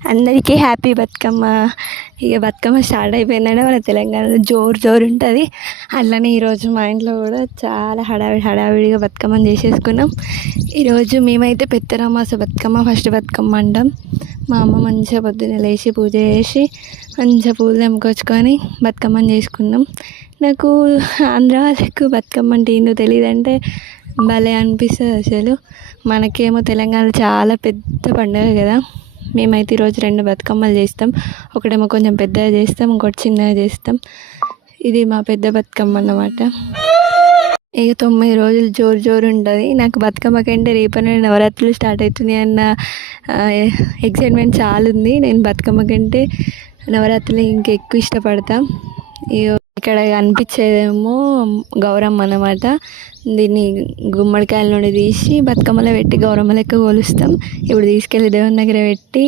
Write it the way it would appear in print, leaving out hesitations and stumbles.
అందరికీ హ్యాపీ బతుకమ్మ. ఇక బతుకమ్మ స్టార్ట్ అయిపోయిందంటే మన తెలంగాణలో జోరు ఉంటుంది. అట్లనే ఈరోజు మా ఇంట్లో కూడా చాలా హడావిడిగా బతుకమ్మని చేసేసుకున్నాం. ఈరోజు మేమైతే పెద్దరామాస బతుకమ్మ ఫస్ట్ బతుకమ్మ అంటాం. మా అమ్మ మంచిగా పొద్దున్నే లేచి పూజ చేసి మంచిగా పూలు తెంపుకొచ్చుకొని బతుకమ్మని చేసుకున్నాం. నాకు ఆంధ్ర వాళ్ళకు బతుకమ్మ అంటే ఏందో తెలియదంటే భలే అనిపిస్తుంది అసలు. మనకేమో తెలంగాణ చాలా పెద్ద పండుగ కదా. మేమైతే ఈరోజు 2 బతుకమ్మలు చేస్తాం. ఒకటేమో కొంచెం పెద్దగా చేస్తాం, ఇంకోటి చిన్నగా చేస్తాం. ఇది మా పెద్ద బతుకమ్మ అన్నమాట. ఇక 9 రోజులు జోరు ఉంటుంది. నాకు బతుకమ్మ కంటే రేపటి నుండి నవరాత్రులు స్టార్ట్ అవుతుంది అన్న ఎక్సైట్మెంట్ చాలా ఉంది. నేను బతుకమ్మ కంటే నవరాత్రులు ఇంకా ఎక్కువ ఇష్టపడతాను. ఇక్కడ కనిపించేదేమో గౌరమ్మ అన్నమాట. దీన్ని గుమ్మడికాయల నుండి తీసి బతుకమ్మలో పెట్టి గౌరమ్మ లెక్క కొలుస్తాం. ఇప్పుడు తీసుకెళ్ళి దేవుని దగ్గర పెట్టి